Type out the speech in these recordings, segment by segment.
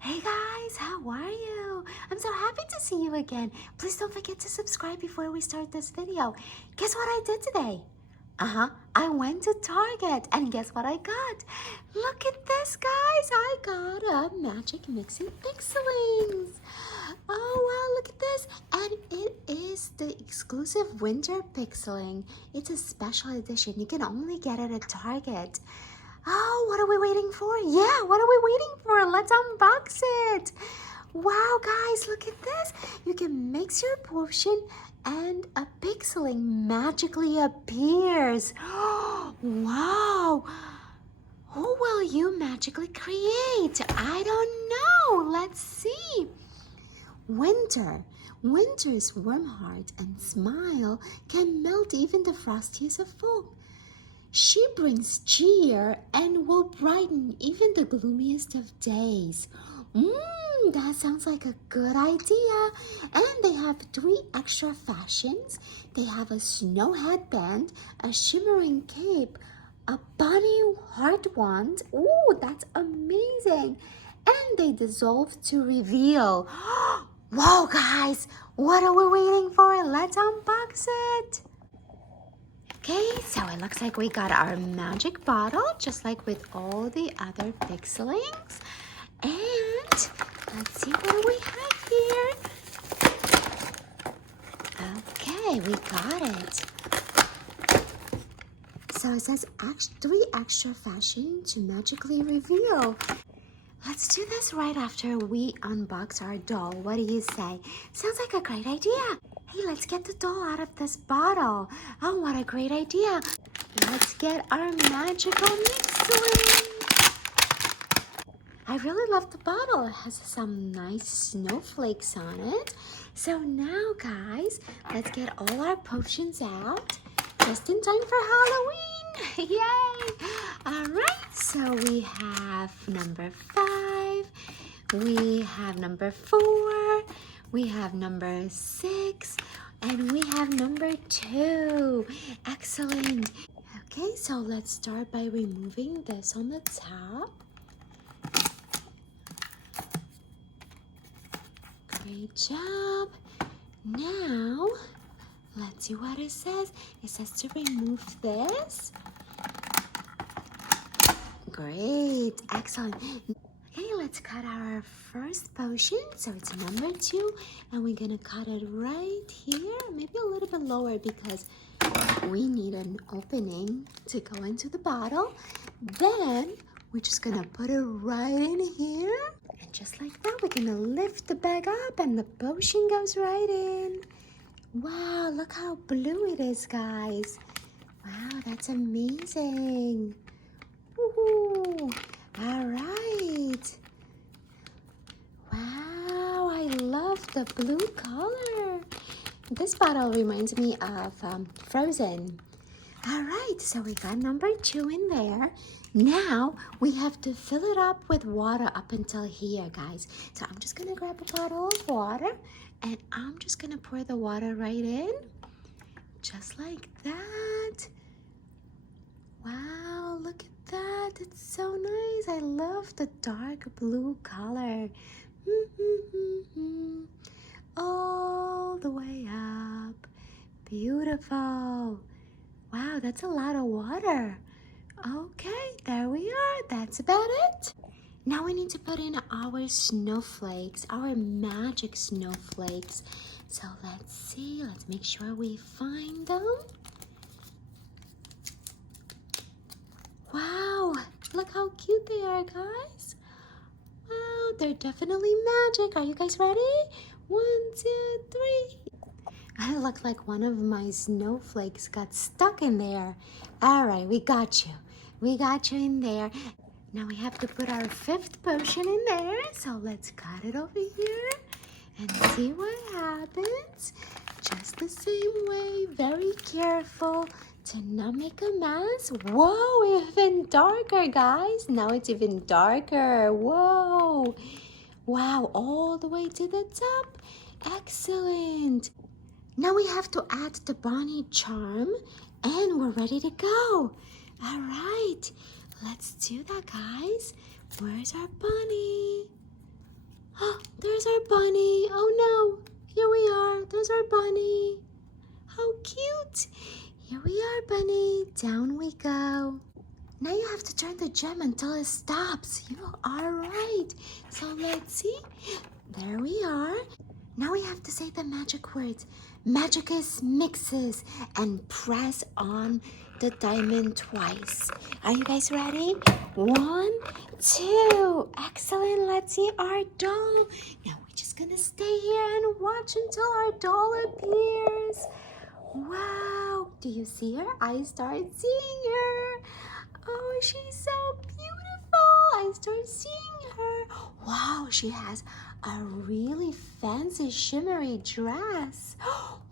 Hey guys, how are you? I'm so happy to see you again. Please don't forget to subscribe before we start this video. Guess what I did today? I went to Target and guess what I got? Look at this, guys. I got a Magic Mixies Pixlings. Oh wow, look at this. And it is the exclusive winter pixeling. It's a special edition. You can only get it at Target. Oh, what are we waiting for? Yeah, what are we waiting for? Let's unbox it. Wow, guys, look at this. You can mix your potion and a pixeling magically appears. Wow. Who will you magically create? I don't know. Let's see. Winter. Winter's warm heart and smile can melt even the frostiest of folk. She brings cheer and will brighten even the gloomiest of days. That sounds like a good idea. And they have 3 extra fashions. They have a snow headband, a shimmering cape, a bunny heart wand. Ooh, that's amazing. And they dissolve to reveal. Whoa, guys, what are we waiting for? Let's unbox it. Okay, so it looks like we got our magic bottle, just like with all the other pixelings. And let's see what we have here. Okay, we got it. So it says 3 extra fashion to magically reveal. Let's do this right after we unbox our doll. What do you say? Sounds like a great idea. Hey, let's get the doll out of this bottle. Oh, what a great idea. Let's get our magical mixing. I really love the bottle. It has some nice snowflakes on it. So now, guys, let's get all our potions out just in time for Halloween. Yay! All right, so we have number 5. We have number 4. We have number 6, and we have number 2. Excellent. Okay, so let's start by removing this on the top. Great job. Now, let's see what it says. It says to remove this. Great, excellent. Okay, let's cut our first potion. So it's number 2, and we're gonna cut it right here, maybe a little bit lower because we need an opening to go into the bottle. Then we're just gonna put it right in here, and just like that, we're gonna lift the bag up, and the potion goes right in. Wow, look how blue it is, guys. Wow, that's amazing. Woohoo! All right. Wow, I love the blue color. This bottle reminds me of Frozen. All right, so we got number 2 in there. Now we have to fill it up with water up until here, guys. So I'm just gonna grab a bottle of water and I'm just gonna pour the water right in, just like that. Wow, look at that. It's so nice. I love the dark blue color. All the way up. Beautiful. Wow, that's a lot of water. Okay, there we are. That's about it. Now we need to put in our snowflakes, our magic snowflakes. So let's see. Let's make sure we find them. Wow, look how cute they are, guys. Wow, they're definitely magic. Are you guys ready? 1, 2, 3. I look like one of my snowflakes got stuck in there. All right, we got you. We got you in there. Now we have to put our 5th potion in there. So let's cut it over here and see what happens. Just the same way, very careful to not make a mess. Whoa, even darker, guys. Now it's even darker. Whoa. Wow, all the way to the top. Excellent. Now we have to add the bunny charm and we're ready to go. All right, let's do that, guys. Where's our bunny? there's our bunny. Oh no, here we are. There's our bunny. How cute. Here we are, bunny. Down we go. Now you have to turn the gem until it stops. You are right. So let's see. There we are. Now we have to say the magic words. Magicus Mixes and press on the diamond twice. Are you guys ready? 1, 2. Excellent. Let's see our doll. Now we're just gonna stay here and watch until our doll appears. Wow. Do you see her? I start seeing her. Oh, she's so beautiful. I start seeing her. Wow, she has a really fancy shimmery dress.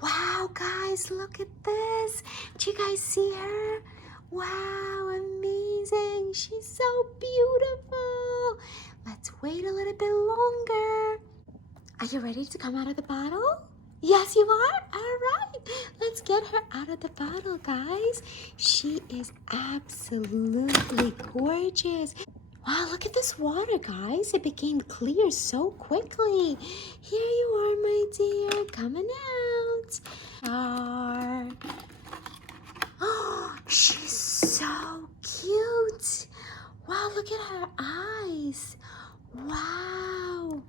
Wow, guys, look at this. Do you guys see her? Wow, amazing. She's so beautiful. Let's wait a little bit longer. Are you ready to come out of the bottle? Yes, you are? All right. Let's get her out of the bottle, guys. She is absolutely gorgeous. Wow, look at this water, guys. It became clear so quickly. Here you are, my dear, coming out. Oh, she's so cute. Wow, look at her eyes. Wow.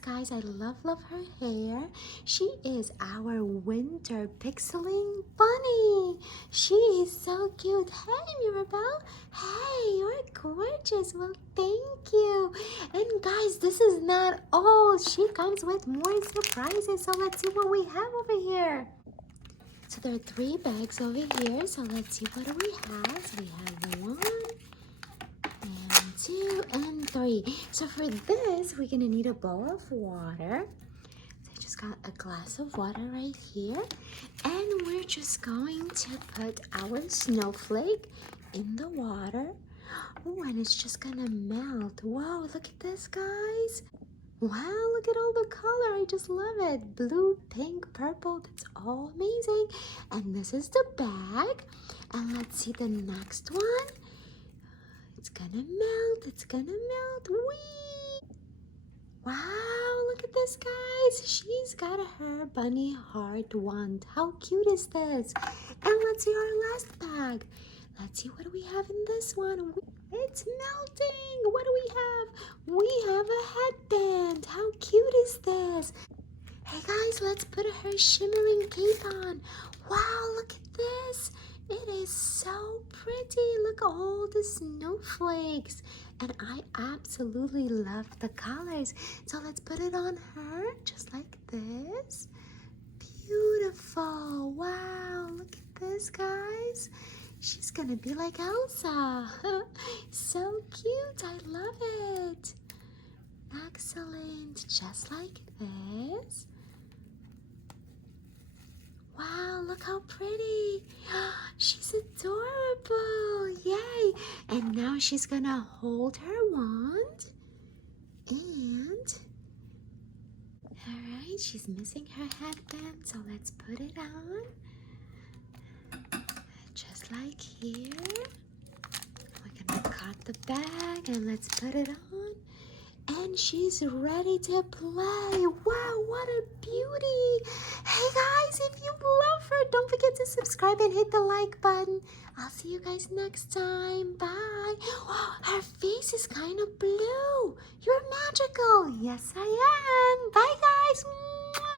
Guys, I love her hair. She is our winter pixeling bunny. She is so cute. Hey, Mirabel. Hey, you're gorgeous. Well, thank you. And guys, this is not all. She comes with more surprises. So let's see what we have over here. So there are 3 bags over here. So let's see what do we have. We have 1, 2, and 3. So for this, we're gonna need a bowl of water. So I just got a glass of water right here. And we're just going to put our snowflake in the water. Oh, and it's just gonna melt. Wow, look at this, guys. Wow, look at all the color. I just love it. Blue, pink, purple. That's all amazing. And this is the bag. And let's see the next one. It's gonna melt. It's gonna melt. Whee! Wow, look at this, guys. She's got her bunny heart wand. How cute is this? And let's see our last bag. Let's see what do we have in this one. It's melting. What do we have? We have a headband. How cute is this? Hey, guys, let's put her shimmering cape on. Wow, look at this. It is so pretty. Look at all the snowflakes. And I absolutely love the colors. So let's put it on her just like this. Beautiful. Wow. Look at this, guys. She's going to be like Elsa. So cute. I love it. Excellent. Just like this. Wow, look how pretty. She's adorable. Yay. And now she's gonna hold her wand. And, all right, she's missing her headband, so let's put it on. Just like here. We're gonna cut the bag and let's put it on. And she's ready to play. Wow, what a beauty. Hey guys, if you love her, don't forget to subscribe and hit the like button. I'll see you guys next time. Bye. Her face is kind of blue. You're magical. Yes, I